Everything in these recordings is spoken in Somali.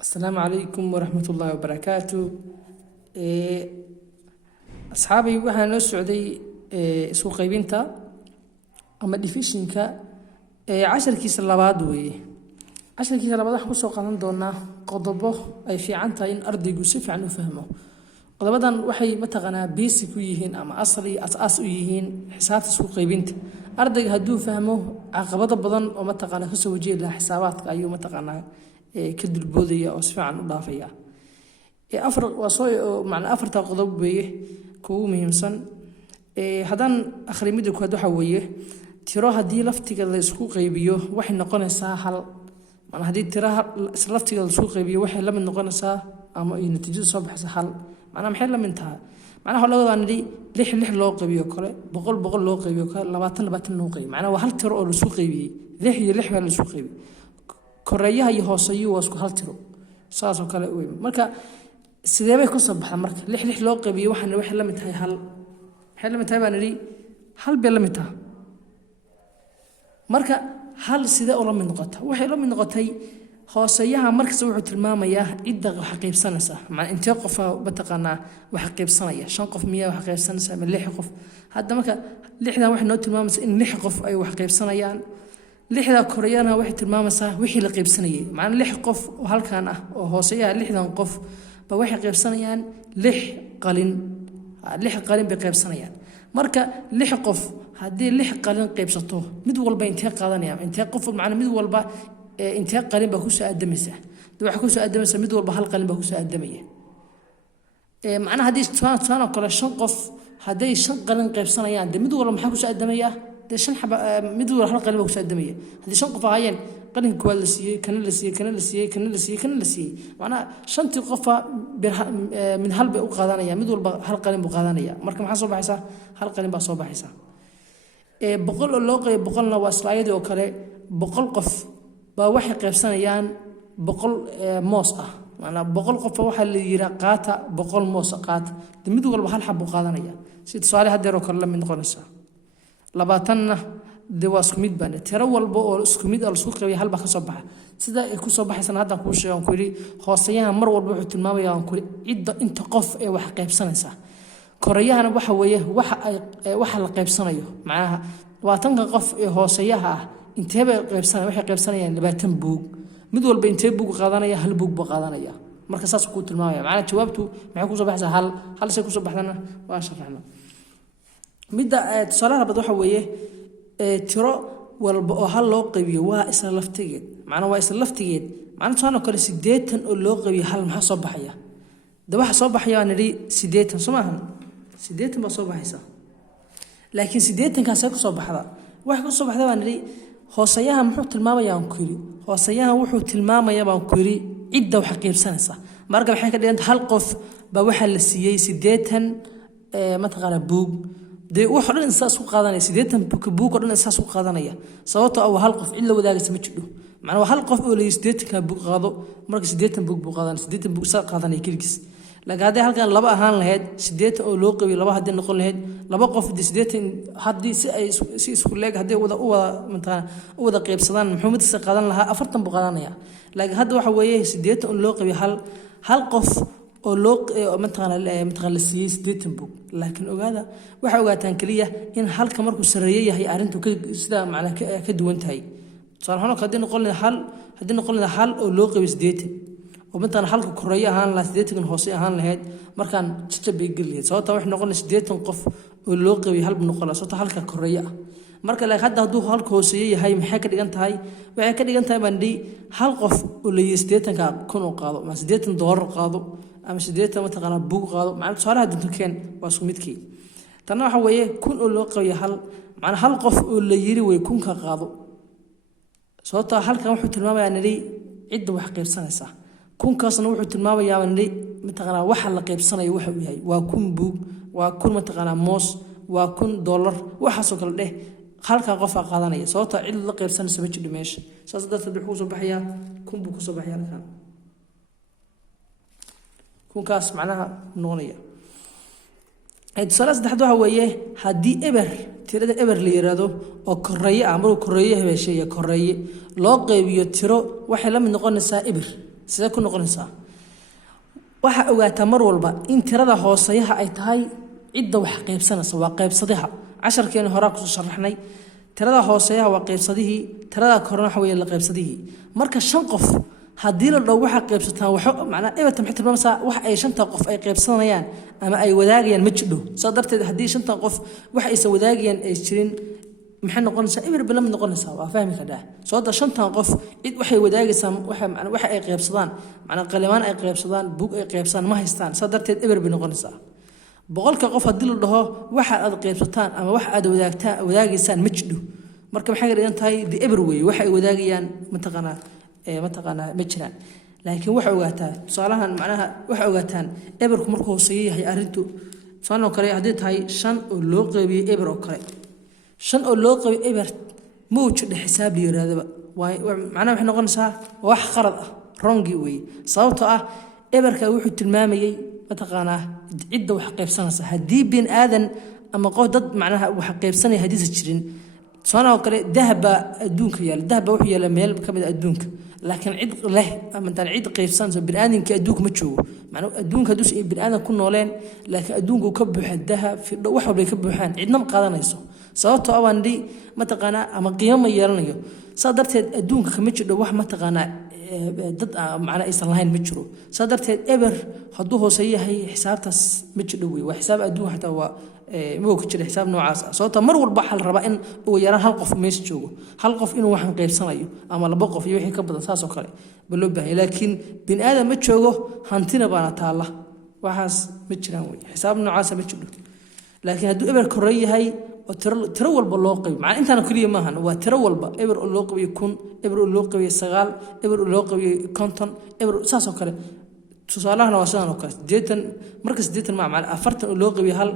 السلام عليكم ورحمة الله وبركاته. أصحابي waxaan noo socday isku qaybinta ama divisionka casharkiisa labaad weeye. Casharkiisa labaad waxaan ku soo qaadan doonaa qodobo ay fiican tahay in ardaygu si fiican u fahmo. Qodobadan waxay mataqaanaa basic u yihiin ama asli asaas u yihiin xisaabta isku qaybinta. Ardayga hadduu fahmo caqabado badan oo mataqaanaa ka soo wajihi lahaa xisaabaadka ayuu mataqaanaa ka dulboodaya oo si fiican u dhaafaya. afar waa soo macna afarta qodob weeye kugu muhiimsan. haddaan akhrimida ku waxa weeye tiro haddii laftiga la isku qaybiyo waxay noqonaysaa hal. macna haddii tiraha laftiga la isku qaybiyo waxay la mid noqonaysaa ama ay natiijadu soo baxaysa hal. macna maxay la mid tahay? macna waxa laga wadaa lix loo qaybiyo kale boqol loo qaybiyo kale 20 loo qaybiyo. macna waa hal tiro oo la isku qaybiyay. lix iyo lix baa la isku qaybiyay. koreeyaha iyo hooseeyuhu waa isku hal tiro. saas oo kale weey. marka sidee bay ku soo baxdaa marka lix loo qaybiyo waxay la mid tahay hal. waxay la mid tahay baan idhi hal bay la mid tahay. marka hal sidee oo la mid noqota waxay la mid noqotay hooseeyaha markasta wuxuu tilmaamayaa cidda wax qaybsanaysa. macna intee qof bataqaana wax qaybsanaya 5 qof miyaa wax qaybsanaysa ama 6 qof. hadda marka lixdan waxay noo tilmaamaysaa in 6 qof ay wax qaybsanayaan. lixda koreeyana waxay tilmaamaysaa wixii la qaybsanayay. macna 6 qof oo halkaan ah oo hooseeyaha 6dan qof ba waxay qaybsanayaan 6 qalin. 6 qalin bay qaybsanayaan. marka 6 qof haddii 6 qalin qaybsato mid walba intee qaadanaya intee qof macna mid walba intee qalin ba ku soo aadamaysa. waxa ku soo aadamaysa mid walba hal qalin ba ku soo aadamaya. macna haddii taan kale 5 qof haddii 5 qalin qaybsanayaan mid walba maxaa ku soo aadamaya shan xaba mid walba hal qalin ba ku soo aadamaya. haddii 5 qof ahaayeen qalin kuwa la siiyay kana la siiyay macna shantii qof min hal bay u qaadanaya mid walba hal qalin buu qaadanaya. marka maxaa soo baxaysa hal qalin baa soo baxaysa. boqol oo loo qayb boqolna waa islaayadii oo kale 100 qof baa waxay qaybsanayaan 100 moos ah. macna 100 qof waxa la yiraahdaa qaata 100 moos qaata mid walba hal xab buu qaadanaya. si tusaale hadeer oo kale la mid noqonaysa 20na waa isku mid baan tiro walba oo isku mid ah isku qaybiyo hal ba ka soo baxa. sida ay ku soo baxaysan hadda ku sheegan ku yiri hooseeyaha mar walba wuxuu tilmaamayaa ku cidda inta qof ee wax qaybsanaysa. koreeyahana waxa weeye waxa la qaybsanayo. macnaha 20 qof ee hooseeyaha ah intee bay qaybsanayaan waxay qaybsanayaan 20 buug. mid walba intee buug qaadanaya hal buug buu qaadanaya. marka saas ku tilmaamaya. macnaha jawaabtu maxay ku soo baxaysaa hal say ku soo baxdana waa sharaxna. midda tusaalaha bad waxa weeye tiro walba oo hal loo qaybiyo waa isla laftigeed. macna waa isla laftigeed. macna taano kale 80 oo loo qaybiyo hal maxaa soo baxaya. waxa soo baxaya nari 80 Soomahan 80 baa soo baxaysa. laakiin 80 kaas ay ku soo baxda waxa ku soo baxda waa nari hooseeyaha muxuu tilmaamayaa ku yiri hooseeyaha wuxuu tilmaamayaa baan ku yiri cidda wax qaybsanaysa. marka waxay ka dhiganta hal qof baa waxa la siiyay 80 mataqaana buug wax dhan insaas ku qaadanaya 80 buug oo dhan insaas ku qaadanaya. sababtoo ah hal qof cid la wadaagaysa ma jiro. macna hal qof oo leeyahay 80 buug qaado marka 80 buug buu qaadanaya 80 buug saa qaadanaya kaligiis. laakiin haddii halkan laba ahaan lahayd 80 oo loo qaybiyo laba haddii noqon lahayd laba qof 80 haddii si isku leeg haddii wada qaybsadaan muxuu mid qaadan lahaa 40 buu qaadanaya. laakiin hadda waxa weeye 80 oo loo qaybiyo hal qof oo loo mataqaana la siiyay 80 buug. laakiin waxa ogaataan kaliya in halka markuu sareeyay yahay arintu sida macna ka duwan tahay. salaam haddii noqon lahayd hal oo loo qaybiyo 80 oo mataqaana halka koreeyo ahaan la 80 hoose ahaan lahayd markaan jajab bay galiyeed. sababta wax noqon 80 qof oo loo qaybiyo hal noqon sababta halka koreeyo ah. marka la hadda hadduu halka hooseeyo yahay maxay ka dhigan tahay waxay ka dhigan tahay bandi hal qof oo la 80 ka kun oo qaado ama 80 doolar qaado ama 80 mataqaana buug qaado. macna tusaalaha dintukeen waa isku midkii. tan waxa weeye kun oo loo qaybiyo hal macna hal qof oo la yiri way kun ka qaado. sababta halkan wuxuu tilmaamayaa nari cidda wax qaybsanaysa. kunkaasna wuxuu tilmaamayaa nari mataqaana waxa la qaybsanayo waxa uu yahay waa kun buug waa kun mataqaana moos waa kun doolar waxa soo kala dheh halka qof qaadanaya. sababta cid la qaybsanaysa ma jiro meesha. saas darteed wuxuu soo baxayaa kun buu ku soo baxayaa halkan. kunkaas macnaha noqonaya. tusaale saddexaad waxa weeye haddii tirada eber la yiraahdo oo koreeye ama koreeye hebeeshay koreeye loo qaybiyo tiro waxay la mid noqonaysaa eber sidee ku noqonaysaa waxa ogaataa mar walba in tirada hooseeyaha ay tahay cidda wax qaybsanaysa waa qaybsadaha casharkeena horaa kusoo sharaxnay tirada hooseeyaha waa qaybsadihii tirada korona waxa weeye la qaybsadihii marka 5 qof haddii la dhaw waxa qaybsataan waxa macnaa eberta maxay tilmaamaysaa wax ay 5 qof ay qaybsanayaan ama ay wadaagayaan ma jidho soo darteed haddii 5 qof wax ay wadaagayaan ay jirin maxay noqonaysaa eber bala mid noqonaysaa waa fahmi karaa soo da 5 qof cid waxay wadaagaysaa waxa ay qaybsadaan macnaa qalimaan ay qaybsadaan buug ay qaybsadaan ma haystaan soo darteed eber bay noqonaysaa boqolka qof haddii la dhaho waxa aad qaybsataan ama waxa aad wadaagaysaan ma jidho marka maxay dhigan tahay the eber way waxa ay wadaagayaan mataqaanaa ma jiraan laakiin waxa ogaataa tusaalahan macnaha waxa ogaataan eberku markuu hooseeyahay arintu tusaale kale haddii tahay 5 oo loo qaybiyay eber oo kale 5 oo loo qaybiyay eber ma uu jidho xisaab yiraahdo macnaha waxay noqonaysaa wax qalad ah wrongi way sababtoo ah eberka wuxuu tilmaamayay mataqaanaa cidda wax qaybsanaysa haddii bin aadan ama qof dad macnaha wax qaybsanaya hadii jirin soo kale dahaba adduunka yaal dahaba wuxuu yaala meel kamid adduunka laakiin cid leh ama tan cid qaybsanaysa bin aadanka adduunka ma joogo macnaha adduunka dus ay bin aadan ku nooleen laakiin adduunku ka buuxa dahab wax walba ka buuxaan cidna ma qaadanayso sababtoo ah wandi mataqaanaa ama qiimo yeelanayo sadarteed adduunka kama jiro wax mataqaanaa dad macna aysan lahayn ma jiro sadarteed eber hadduu hooseeyahay xisaabtaas ma jiro way waa xisaab adduun xataa waa ma ku jira xisaab noocaas ah sababta mar walba xal raba in uu yaraan hal qof mees joogo hal qof inuu waxan qaybsanayo ama laba qof iyo wixii ka badan saas oo kale baloo baahay laakiin bin aadam ma joogo hantina baana taala waxaas ma jiraan way xisaab noocaas ma jiro laakiin hadduu eber koreeyahay oo tiro walba loo qayb macna intaan kaliya ma ahan waa tiro walba eber oo loo qabiyo 1 eber oo loo qabiyo 9 eber oo loo qabiyo 50 eber saas oo kale tusaalahana waa sidaan oo kale 80 marka 80 ma macna 40 oo loo qabiyo hal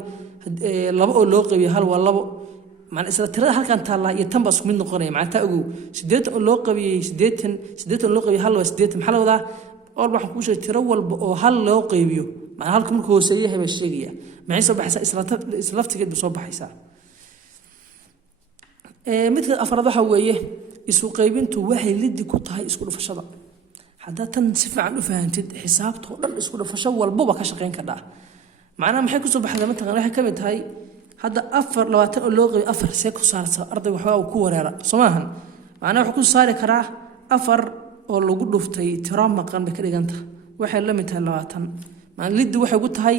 laba oo loo qabiyo hal waa labo macna isla tirada halkan taala iyo tan baa isku mid noqonaya macna taa ogow 80 oo loo qabiyo 80 oo loo qabiyo hal waa 80 maxaa la wadaa oo waxaan ku sheegay tiro walba oo hal loo qaybiyo macna halka markuu hooseeyahay baa sheegaya maxay soo baxaysaa isla laftigeed soo baxaysaa midka afraad waxa weeye isu qaybintu waxay lidi ku tahay isku dhufashada hadaa tan si fiican u fahamtid xisaabta oo dhan isku dhufasho walba ka shaqeyn kartaa macnaha maxay ku soo baxdaa mataqaan waxay kamid tahay hadda 4 oo loo qabiyo 4 see ku saarsa arday waxa uu ku wareera Soomahan macnaha wuxuu ku saari karaa 4 oo lagu dhuftay tiro maqan bay ka dhiganta waxay la mid tahay 20 macnaha lidi waxay ku tahay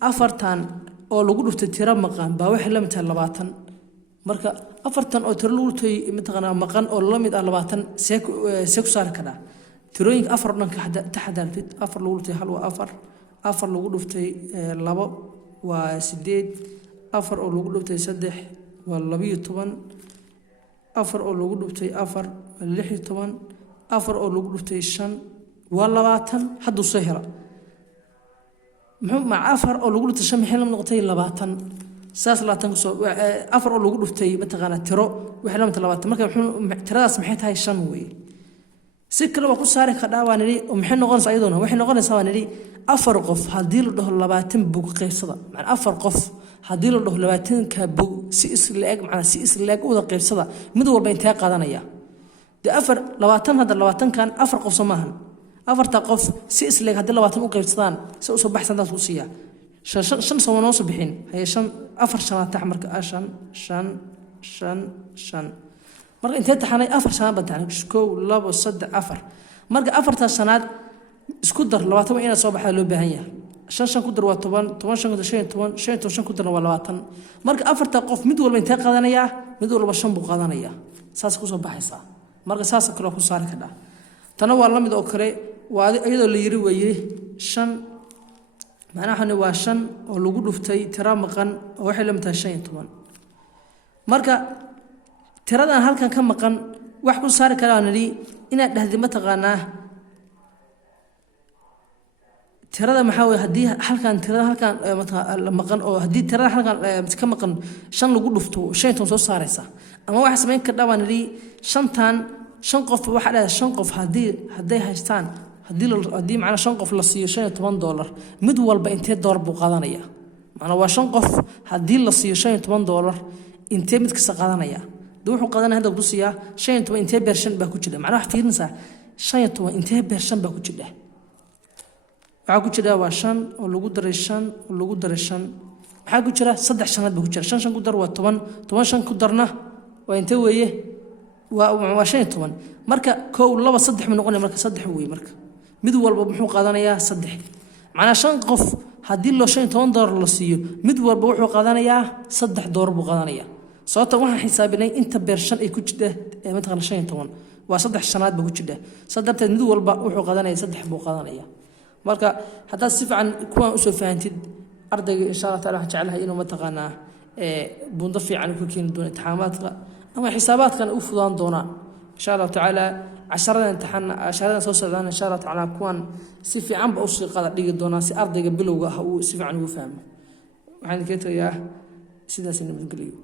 4 oo lagu dhuftay tiro maqan baa waxay la mid tahay 20 marka 4 oo tiro lagu dhuftay mataqaanaa maqan oo la mid ah 20 see ku saari karaa tirooyinka 4 dhanka taxadartid 4 lagu dhuftay hal waa 4 lagu dhuftay 2 waa 8 4 oo lagu dhuftay 3 waa 12 4 oo lagu dhuftay 4 waa 16 4 oo lagu dhuftay 5 waa 20 haddu soo hela muxuu ma 4 oo lagu dhuftay 5 maxay la noqotay 20 saas 20 soo 4 oo lagu dhuftay mataqaana tiro waxay la noqotay 20 marka tiradaas maxay tahay 5 weey si kale waa ku saari ka dhaawaniri oo maxay noqonaysaa ayaduna waxay noqonaysaa waniri 4 qof hadii la dhaho 20 bug qaybsada macna 4 qof hadii la dhaho 20 ka bug si isleeg macna si isleeg wada qaybsada mid walba intee qaadanaya de 4 20 hadda 20 kan 4 qof samahan 4 qof si isleeg hadii 20 u qaybsadaan si u soo baxsan dad u siiya shan soo noo soo bixin hay 4 shanaad marka 5 marka intee taxanay 4 shanaad badaan 1 2 3 4 marka 4 shanaad isku dar 20 ina soo baxay loo baahan yahay 5 ku dar waa 10 10 5 ku dar waa 20 marka 4 qof mid walba intee qaadanaya mid walba 5 buu qaadanaya saas ku soo baxaysa marka saas kale ku saari kada tana waa la mid oo kale waa iyadoo la yiri weeye 5 macnaha waa 5 oo lagu dhuftay tiro maqan oo waxay la mid tahay 15 marka tiradan halkan ka maqan wax ku saari karaa nadi ina dhahdii mataqaanaa tirada maxaa way hadii halkan tirada halkan maqan oo hadii tirada halkan ka maqan 5 lagu dhufto 15 soo saaraysa ama waxa sameyn ka dhawanadi 5 qof waxa dhahay 5 qof hadii haystaan hadii macna 5 qof la siiyo $15 mid walba intee door buu qaadanaya macna waa 5 qof hadii la siiyo $15 intee mid kasta qaadanaya wuxuu qaadanaa hadda ku siiya 15 intee beershan baa ku jira macna wax fiirinaysa 15 intee beershan baa ku jira waxaa ku jira waa 5 oo lagu daray 5 oo lagu daray 5 waxaa ku jira 3 shanaad baa ku jira 5 ku dar waa 10 5 ku darna waa intee weeye waa 15 marka 1 2 3 ma noqonaya marka 3 weeye marka mid walba muxuu qaadanayaa 3 macnaa 5 qof haddii loo $15 la siiyo mid walba wuxuu qaadanayaa $3 buu qaadanayaa sababta waxaan xisaabinay inta beer 5 ay ku jirta ee mataqaana 15 waa 3 shanaad baa ku jirta sadarteed mid walba wuxuu qaadanayaa 3 buu qaadanayaa marka hadda si fiican kuwan u soo faahantid ardayga insha Allah taala waxaan jeclahay inuu mataqaana buundo fiican ku keeni doono imtixaanaadka ama xisaabaadkan u fudaan doona insha Allah taala casharada soo socdaan insha Allah taala kuwan si fiican ba u sii qada dhigi doona si ardayga bilowga ah uu si fiican ugu fahmo waxaan ka tagayaa sidaas inuu geliyo